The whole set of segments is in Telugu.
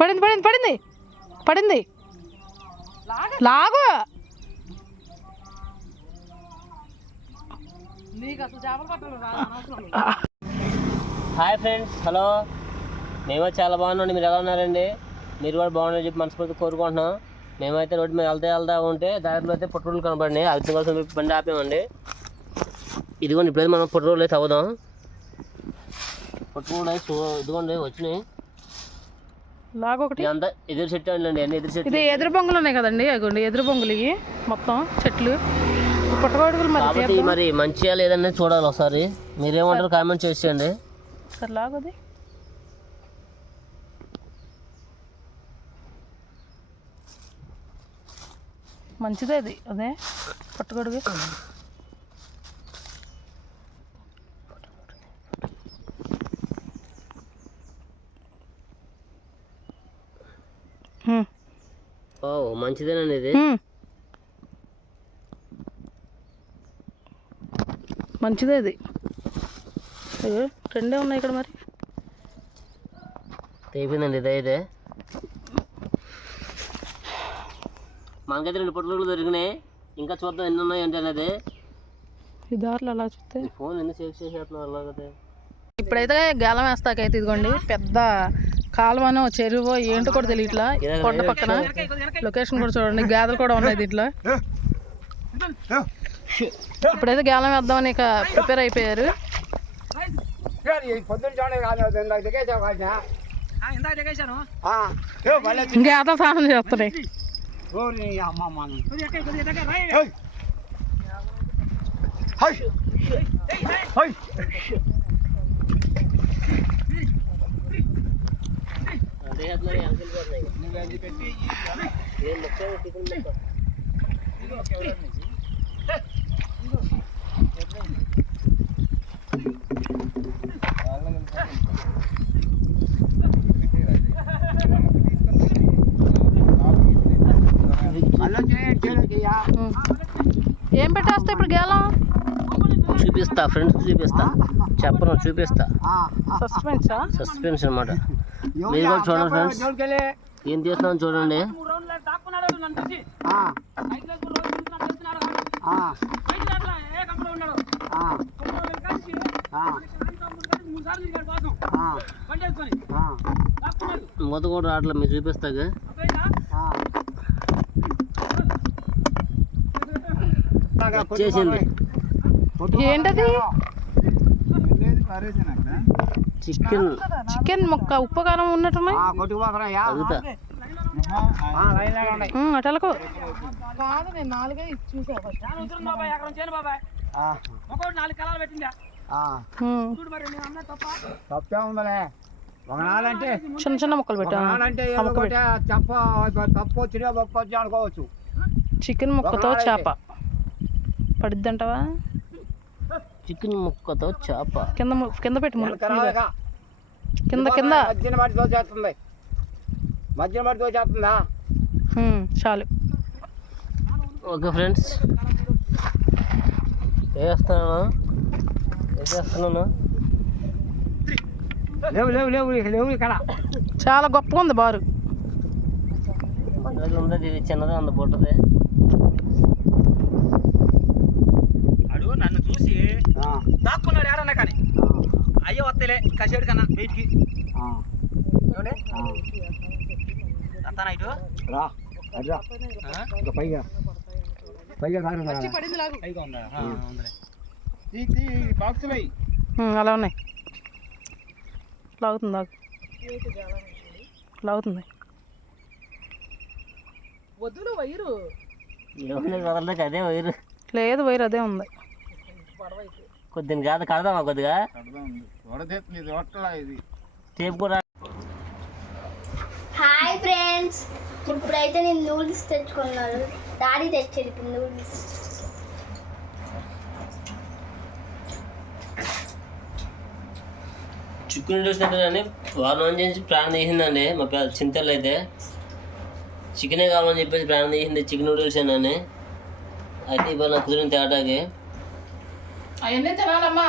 పడింది పడింది పడింది పడింది లాగు. Hi friends, hello. మేము చాలా బాగున్నాండి. మీరు ఎలా ఉన్నారండి? మీరు కూడా బాగున్నారని చెప్పి మనస్ఫూర్తి కోరుకుంటున్నాం. మేమైతే రోడ్డు మీద వెళ్తా ఉంటే దారిలో అయితే పుట్రోలు కనపడినాయి. అది కోసం బండి ఆపామండి. ఇదిగోండి ఇప్పుడైతే మనం పుట్రోలు అయితే అవుదాం. పుట్రోలు అయితే ఇదిగోండి వచ్చినాయి. లాగొకటి అంతా ఎదురు చెట్టు అండి, అన్ని ఎదురు చెట్టు. ఇది ఎదురు బొంగులు ఉన్నాయి కదండి, అగోండి ఎదురు బొంగులు ఇవి మొత్తం చెట్లు పుట్టగొడుగులు. కాబట్టి మరి మంచిగా లేదనే చూడాలి ఒకసారి. మీరేమంటారు కామెంట్ చేసేయండి. సరే లాగది. మంచిదే అది, అదే పుట్టగొడుగు. ఓ మంచిదేనండి ఇది. మంచిదే ఇది. రెండే ఉన్నాయి ఇక్కడ. మరి అయిపోయిందండి ఇదే. మనకైతే 2 పుట్రోలు దొరికినాయి. ఇంకా చూద్దాం ఎన్ని ఉన్నాయి అంటే అనేది. ఈ దారిలో అలా చూస్తే ఫోన్ ఎందుకు సేవ్ చేసేస్తున్నారు అలాగదే. ఇప్పుడైతే గాలం వేస్తాకైతే ఇదిగోండి పెద్ద కాలువనో చెరువో ఏంటో కూడా తెలియట్లా. కొండ పక్కన లొకేషన్ కూడా చూడండి, గాదలు కూడా ఉన్నాయి దీంట్లో. ఇప్పుడైతే గాలం వేద్దామని ఇక ప్రిపేర్ అయిపోయారు. గేదలు స్నానం చేస్తున్నాయి. ఏం పెట్టేస్తా ఇప్పుడు గేలం? చూపిస్తా ఫ్రెండ్స్, చెప్పను చూపిస్తా. సస్పెన్స్ అనమాట. మీరు కూడా చూడండి ఫ్రెండ్స్, ఏం చేస్తున్నాం చూడండి. మొదట కూడా రావట్లేదు, మీరు చూపిస్తాగా. వచ్చేసింది. ఏంటది? చికెన్ ముక్క, ఉప్పు కారం ఉన్నట్టున్నాయి. అటలకు కాదు, నేను 4 చూసా. చిన్న చిన్న ముక్కలు పెట్టా. చికెన్ ముక్కతో చేప పడిద్దంటవా? చికెన్ ముక్కతో చేప కింద పెట్టి కింద చాలు. ఓకే ఫ్రెండ్స్, వేస్తున్నాను. చాలా గొప్పగా ఉంది బారు. ఉండదు, ఇది చిన్నదే ఉంది, పొట్టదే. నన్ను చూసి దాక్కున్నాడు ఏడన్నా కానీ అయ్యో వస్తలే కసేడు కన్నా వెయిట్కి అలా ఉన్నాయి. లాగుతుంది లాగుతుంది. వద్దులు వైరు అదే వైరు లేదు, వైరు అదే ఉంది. కొద్దిగా కాదు కడదామా? కొద్దిగా టేప్ కూడా. హాయ్ ఫ్రెండ్స్, ఇప్పుడైతే నేను నూడిల్స్ తెచ్చుకున్నాను. డాడీ తెచ్చాడు ఇప్పుడు నూడిల్స్. చికెన్ నూడిల్స్ తింటానని వారం నుంచి ప్రాణం తీసిందండి మా చింతలు. అయితే చికెనే కావాలని చెప్పేసి ప్రాణం తీసింది చికెన్ నూడిల్స్ అని. అయితే ఇవాళ నాకు కుదిరిన తేడాకి అవన్నీ తినాలమ్మా.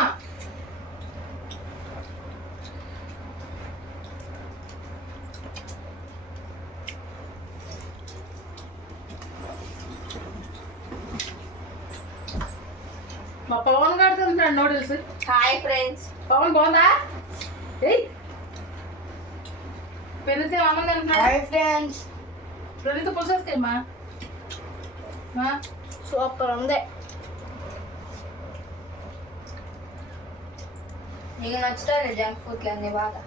మా పవన్ గారు తింటాడు నూడిల్స్. Hi friends. పవన్ బాగుందా? ఏయ్ పెరిగితే అమ్మ తింటున్నాడు. Hi friends. పెరిగితే పులుసేసుకోమ్మా. సూపర్ ఉంది. నీకు నచ్చుతాయి జంక్ ఫుడ్లు అన్నీ బాగా.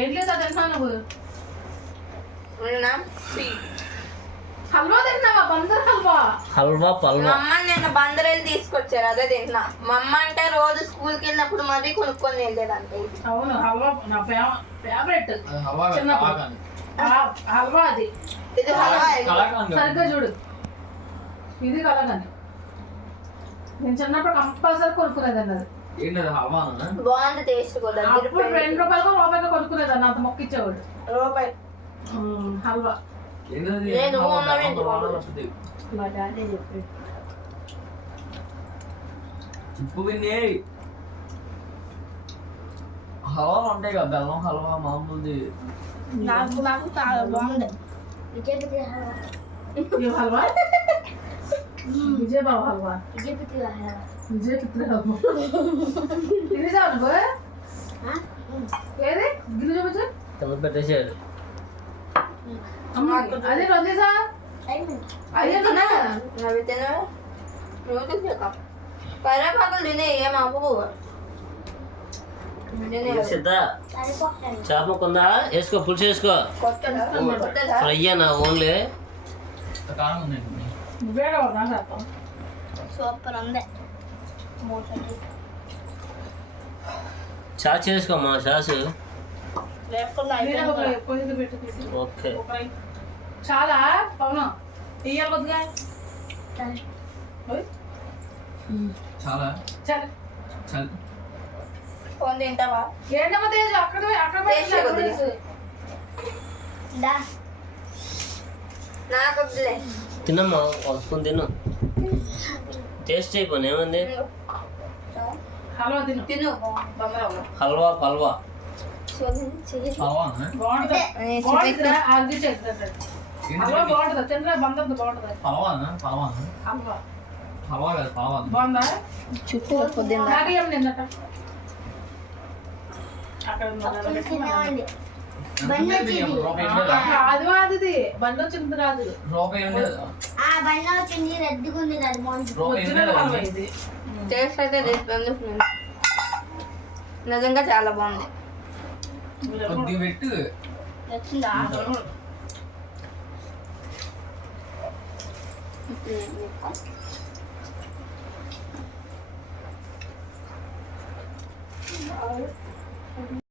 ఏం లేదా తింటున్నావు నువ్వు? హల్వా తింటున్నావా? బందర్ హల్వా. హల్వా పల్వా. మా అమ్మ నిన్న బందరేలు తీసుకొచ్చారు, అదే తింటున్నా. మా అమ్మ అంటే రోజు స్కూల్కి వెళ్ళినప్పుడు మరీ కొనుక్కొని వెళ్ళేదంటే. అవును, హల్వా నా ఫేవరెట్. చిన్నప్పుడు హల్వా అది. ఇది హల్వా. సరిగ్గా చూడు, ఇది కలగని. నేను చిన్నప్పుడు కంపల్సరీ కొనుక్కునేదాన్ని. అది బాగుంది టేస్ట్ కూడా. అప్పుడు 2 రూపాయలకు రూపాయలు కొనుక్కునేదాన్ని, అంత మొక్క ఇచ్చేవాడు. రూపాయి హల్వా. నేను మా డాడీ చెప్పి హల్వా ఉంటాయి కదా, బెల్లం హల్వా మామూలుది. నాకు చాలా బాగుంది. ఏ హల్వా? విజయబాబు హల్వా. విజయ పిత్ర హల్వా. తినేసావు నువ్వు? ఏది గిన్నె చూపించు. పెట్టేసాడు. అదే వదిలేసా. అదే తిన్నా. అవి తిన కరేపాకులు తినే ఏం అవ్వవు. సిద్ధ చేప ముక్కుందా? వేసుకో, పులుసు వేసుకో. ఫ్రై అన్నా ఓన్లీ. సూపర్ ఉంది. చాస్ చేసుకోమ్మా, చాసు. ఓకే. చాలా పవనం ఇయ్యాలి కొద్దిగా. చాలా ఫోన్ తింటావా? ఏంటమ్మా తేజు అక్కడ నాకు వద్దులే. తినమ్మా, వస్తుంది తిను. టేస్ట్ అయిపోయింది, ఏమంది? హల్వా తిను. తిను. హల్వా పల్వా. బాగుంటుంది. అది చేస్తుంది హల్వా బాగుంటుందా? తినరా బందరు బాగుంటుంది. హల్వా బాగుందా? చుట్టూ పొద్దున్న నాకేం నిన్నట అక్కడ అది వాదిది బండి వచ్చింది రాదు. టేస్ట్ అయితే నిజంగా చాలా బాగుంది. నచ్చిందా?